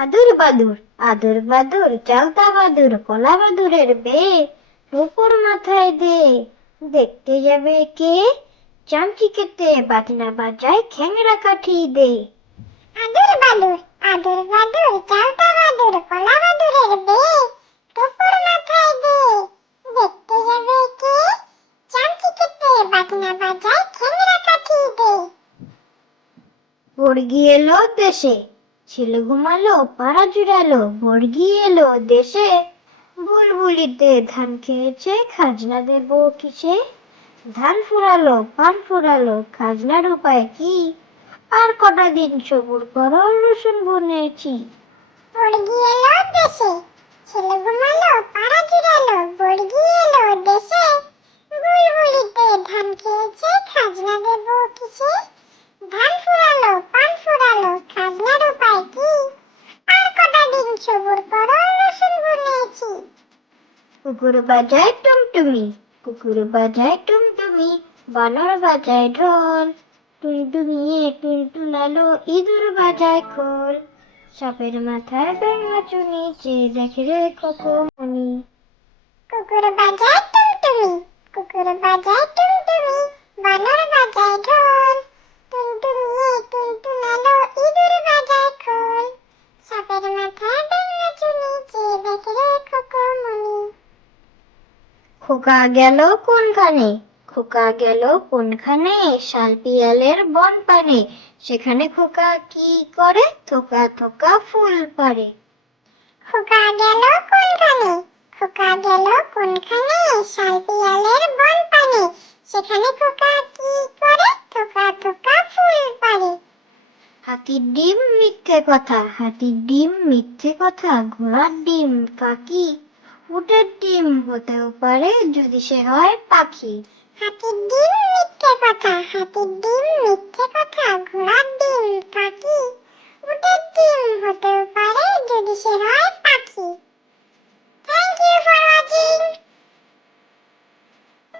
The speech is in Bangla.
আদুর বাদুর, আদুর বাদুর, চালতা বাদুর, কলা বাদুরের বে, নুপুর মাথায় দে, দেখতে যাবে কে? চামচিকেতে বাজনা বাজায়, খ্যাংরা কাঠি দে। আদুর বাদুর, আদুর বাদুর, চালতা বাদুর, কলা বাদুরের বে, নুপুর মাথায় দে, দেখতে যাবে কে? চামচিকেতে বাজনা বাজায়, খ্যাংরা কাঠি দে। বর্গি এলো দেশে, ছেলে ঘুমালো, পাড়া জুড়ালো, বর্গি এলো দেশে। বুলবুলিতে ধান খেয়েছে, খাজনা দেব কিসে? ধান ফুরালো, পান ফুরালো, খাজনার উপায় কি? আর কটা দিন সবুর করো, রসুন বুনেছি। বর্গি এলো দেশে, ছেলে ঘুমালো, পাড়া জুড়ালো, বর্গি এলো দেশে। বুলবুলিতে ধান খেয়েছে, খাজনা দেব কিসে? ধান ফুরালো, পান ফুরালো, খাজনার উপায় কি? আর কটা দিন সবুর করো, রসুন বুনেছি। কুকুর বাজায় টুমটুমি, কুকুর বাজায় টুমটুমি, বানর বাজায় ঢোল। টুনটুনিয়ে টুনটুনালো, ইঁদুর বাজায় খোল। সাপের মাথায় ব্যাঙা চুনি, চেয়ে দেখে রে খোকমনি। কুকুর বাজায় টুনটুমি, কুকুর বাজায় টুনটুমি, বানর বাজায় ঢোল। টুনটুনিয়ে টুনটুনালো, ইঁদুর বাজায় খোল। সাপের মাথায় ব্যাঙা চুনি, চেয়ে দেখে রে খোকমনি। খোকা গেল কোনখানে, খোকা গেল কোনখানে? শাল পিয়ালের বন পানে, সেখানে খোকা কি করে? থোকা থোকা ফুল পারে। খোকা গেল কোনখানে, খোকা গেল কোনখানে? শাল পিয়ালের বন পানে, সেখানে খোকা কি করে? থোকা থোকা ফুল পারে। হাতির ডিম মিথ্যে কথা, হাতির ডিম মিথ্যে কথা, ঘোড়ার ডিম ফাঁকি। উটের ডিম হতেও পারে, যদি সে হয় পাখি। হাতির ডিম মিথ্যে কথা, হাতির ডিম মিথ্যে কথা, ঘোড়ার ডিম ফাঁকি। উটের ডিম হতে